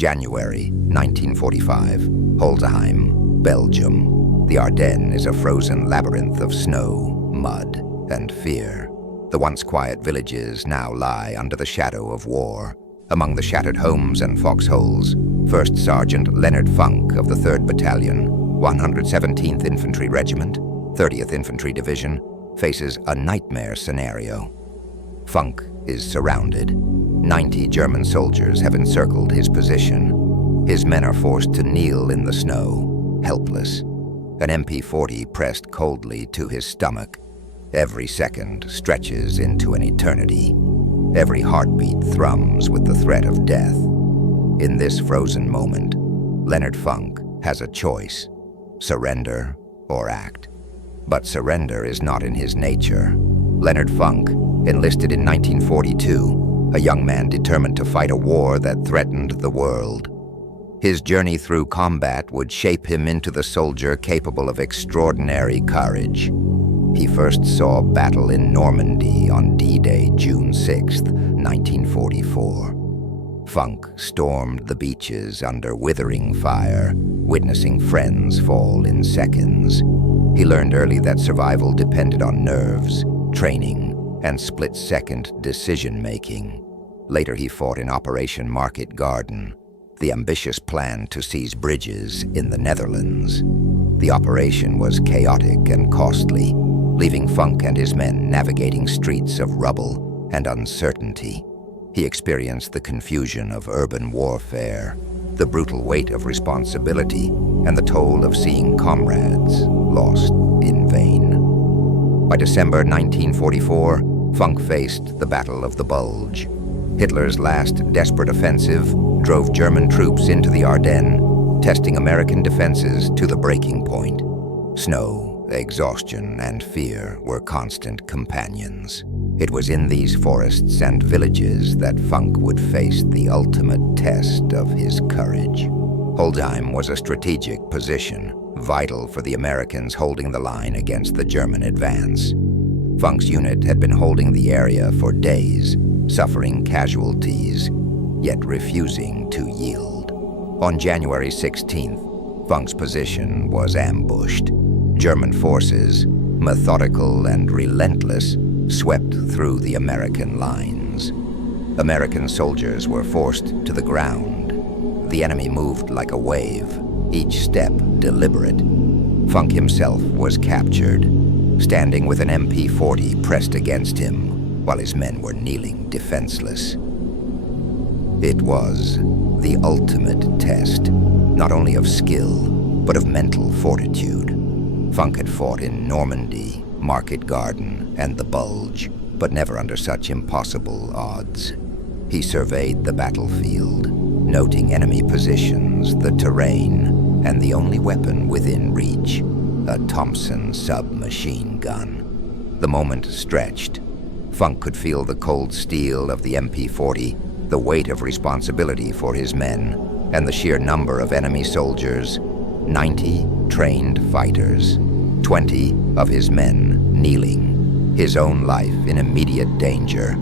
January 1945, Holzheim, Belgium. The Ardennes is a frozen labyrinth of snow, mud, and fear. The once quiet villages now lie under the shadow of war. Among the shattered homes and foxholes, 1st Sergeant Leonard Funk of the 3rd Battalion, 117th Infantry Regiment, 30th Infantry Division, faces a nightmare scenario. Funk is surrounded. 90 German soldiers have encircled his position. His men are forced to kneel in the snow, helpless. An MP-40 pressed coldly to his stomach. Every second stretches into an eternity. Every heartbeat thrums with the threat of death. In this frozen moment, Leonard Funk has a choice: surrender or act. But surrender is not in his nature. Leonard Funk, enlisted in 1942, a young man determined to fight a war that threatened the world. His journey through combat would shape him into the soldier capable of extraordinary courage. He first saw battle in Normandy on D-Day, June 6, 1944. Funk stormed the beaches under withering fire, witnessing friends fall in seconds. He learned early that survival depended on nerves, training, and split-second decision-making. Later he fought in Operation Market Garden, the ambitious plan to seize bridges in the Netherlands. The operation was chaotic and costly, leaving Funk and his men navigating streets of rubble and uncertainty. He experienced the confusion of urban warfare, the brutal weight of responsibility, and the toll of seeing comrades lost in vain. By December 1944, Funk faced the Battle of the Bulge. Hitler's last desperate offensive drove German troops into the Ardennes, testing American defenses to the breaking point. Snow, exhaustion, and fear were constant companions. It was in these forests and villages that Funk would face the ultimate test of his courage. Holzheim was a strategic position, vital for the Americans holding the line against the German advance. Funk's unit had been holding the area for days, suffering casualties, yet refusing to yield. On January 16th, Funk's position was ambushed. German forces, methodical and relentless, swept through the American lines. American soldiers were forced to the ground. The enemy moved like a wave, each step deliberate. Funk himself was captured, standing with an MP-40 pressed against him, while his men were kneeling defenseless. It was the ultimate test, not only of skill, but of mental fortitude. Funk had fought in Normandy, Market Garden, and the Bulge, but never under such impossible odds. He surveyed the battlefield, noting enemy positions, the terrain, and the only weapon within reach, a Thompson submachine gun. The moment stretched. Funk could feel the cold steel of the MP-40, the weight of responsibility for his men, and the sheer number of enemy soldiers, 90 trained fighters, 20 of his men kneeling, his own life in immediate danger.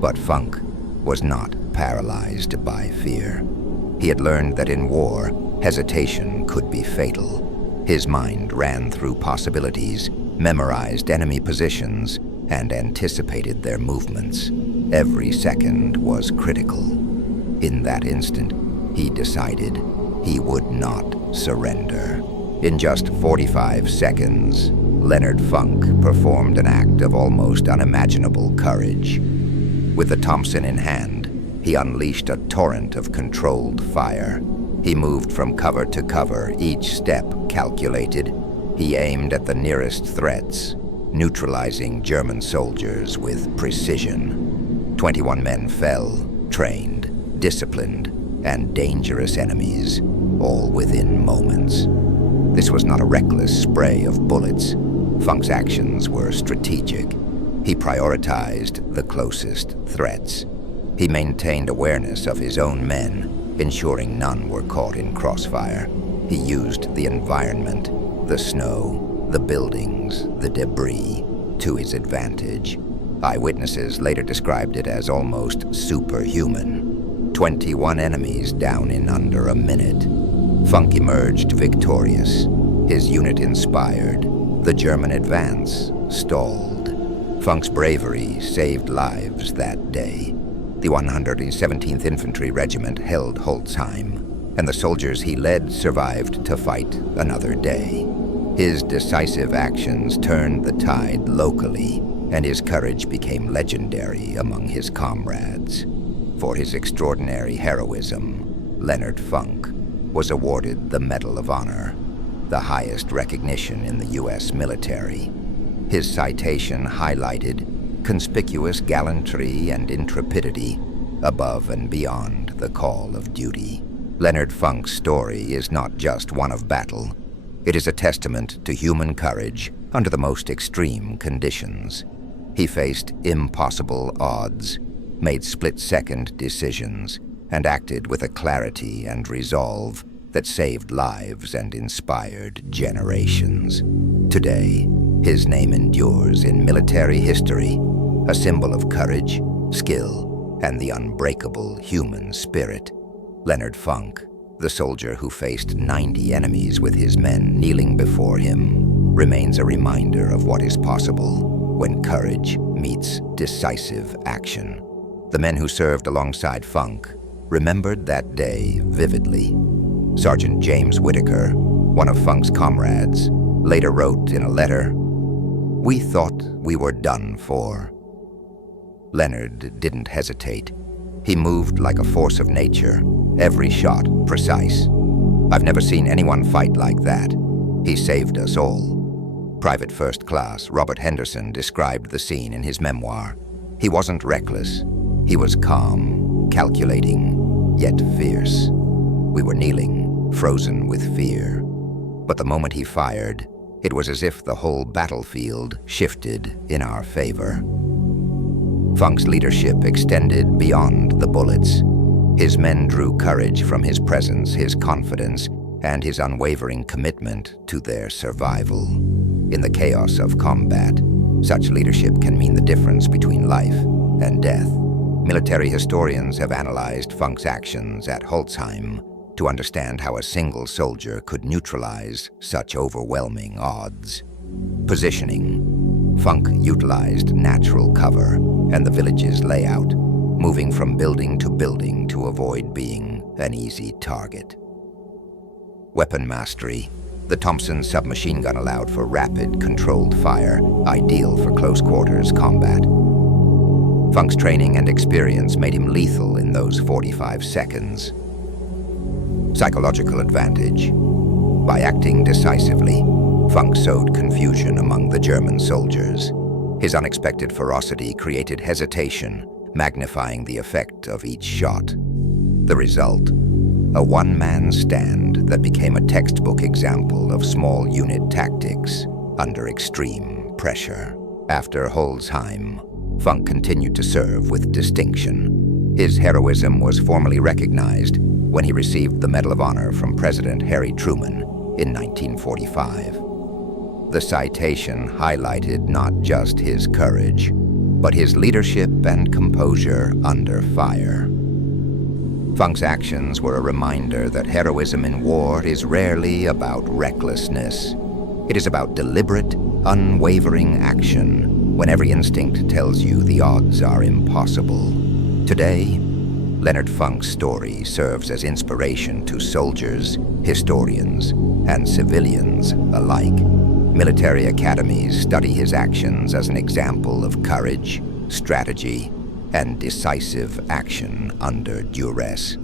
But Funk was not paralyzed by fear. He had learned that in war, hesitation could be fatal. His mind ran through possibilities, memorized enemy positions, and anticipated their movements. Every second was critical. In that instant, he decided he would not surrender. In just 45 seconds, Leonard Funk performed an act of almost unimaginable courage. With the Thompson in hand, he unleashed a torrent of controlled fire. He moved from cover to cover, each step calculated. He aimed at the nearest threats, neutralizing German soldiers with precision. 21 men fell, trained, disciplined, and dangerous enemies, all within moments. This was not a reckless spray of bullets. Funk's actions were strategic. He prioritized the closest threats. He maintained awareness of his own men, ensuring none were caught in crossfire. He used the environment, the snow, the buildings, the debris, to his advantage. Eyewitnesses later described it as almost superhuman. 21 enemies down in under a minute. Funk emerged victorious, his unit inspired. The German advance stalled. Funk's bravery saved lives that day. The 117th Infantry Regiment held Holzheim, and the soldiers he led survived to fight another day. His decisive actions turned the tide locally, and his courage became legendary among his comrades. For his extraordinary heroism, Leonard Funk was awarded the Medal of Honor, the highest recognition in the U.S. military. His citation highlighted conspicuous gallantry and intrepidity above and beyond the call of duty. Leonard Funk's story is not just one of battle. It is a testament to human courage under the most extreme conditions. He faced impossible odds, made split-second decisions, and acted with a clarity and resolve that saved lives and inspired generations. Today, his name endures in military history, a symbol of courage, skill, and the unbreakable human spirit. Leonard Funk, the soldier who faced 90 enemies with his men kneeling before him, remains a reminder of what is possible when courage meets decisive action. The men who served alongside Funk remembered that day vividly. Sergeant James Whitaker, one of Funk's comrades, later wrote in a letter, "We thought we were done for." Leonard didn't hesitate. He moved like a force of nature, every shot precise. "I've never seen anyone fight like that. He saved us all." Private First Class Robert Henderson described the scene in his memoir. "He wasn't reckless. He was calm, calculating, yet fierce. We were kneeling, frozen with fear. But the moment he fired, it was as if the whole battlefield shifted in our favor." Funk's leadership extended beyond the bullets. His men drew courage from his presence, his confidence, and his unwavering commitment to their survival. In the chaos of combat, such leadership can mean the difference between life and death. Military historians have analyzed Funk's actions at Holzheim to understand how a single soldier could neutralize such overwhelming odds. Positioning. Funk utilized natural cover and the village's layout, moving from building to avoid being an easy target. Weapon mastery. The Thompson submachine gun allowed for rapid, controlled fire, ideal for close-quarters combat. Funk's training and experience made him lethal in those 45 seconds. Psychological advantage. By acting decisively, Funk sowed confusion among the German soldiers. His unexpected ferocity created hesitation, magnifying the effect of each shot. The result? A one-man stand that became a textbook example of small unit tactics under extreme pressure. After Holzheim, Funk continued to serve with distinction. His heroism was formally recognized when he received the Medal of Honor from President Harry Truman in 1945. The citation highlighted not just his courage, but his leadership and composure under fire. Funk's actions were a reminder that heroism in war is rarely about recklessness. It is about deliberate, unwavering action when every instinct tells you the odds are impossible. Today, Leonard Funk's story serves as inspiration to soldiers, historians, and civilians alike. Military academies study his actions as an example of courage, strategy, and decisive action under duress.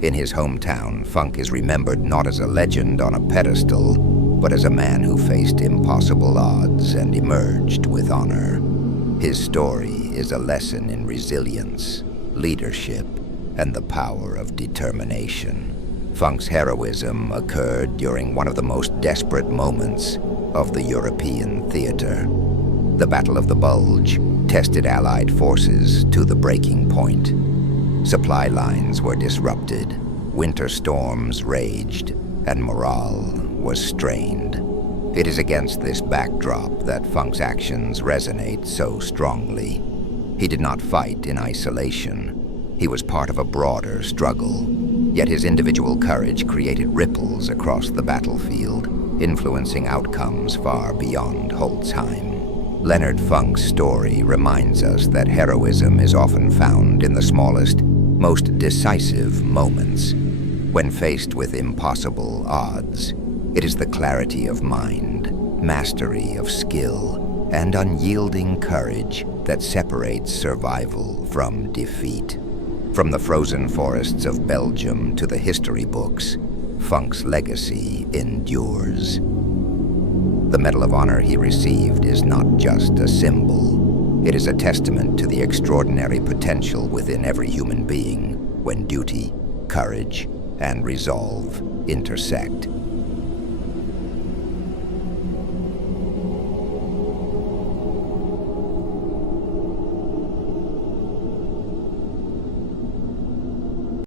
In his hometown, Funk is remembered not as a legend on a pedestal, but as a man who faced impossible odds and emerged with honor. His story is a lesson in resilience, leadership, and the power of determination. Funk's heroism occurred during one of the most desperate moments of the European theater. The Battle of the Bulge tested Allied forces to the breaking point. Supply lines were disrupted, winter storms raged, and morale was strained. It is against this backdrop that Funk's actions resonate so strongly. He did not fight in isolation. He was part of a broader struggle, yet his individual courage created ripples across the battlefield, influencing outcomes far beyond Holtzheim. Leonard Funk's story reminds us that heroism is often found in the smallest, most decisive moments. When faced with impossible odds, it is the clarity of mind, mastery of skill, and unyielding courage that separates survival from defeat. From the frozen forests of Belgium to the history books, Funk's legacy endures. The Medal of Honor he received is not just a symbol. It is a testament to the extraordinary potential within every human being when duty, courage, and resolve intersect.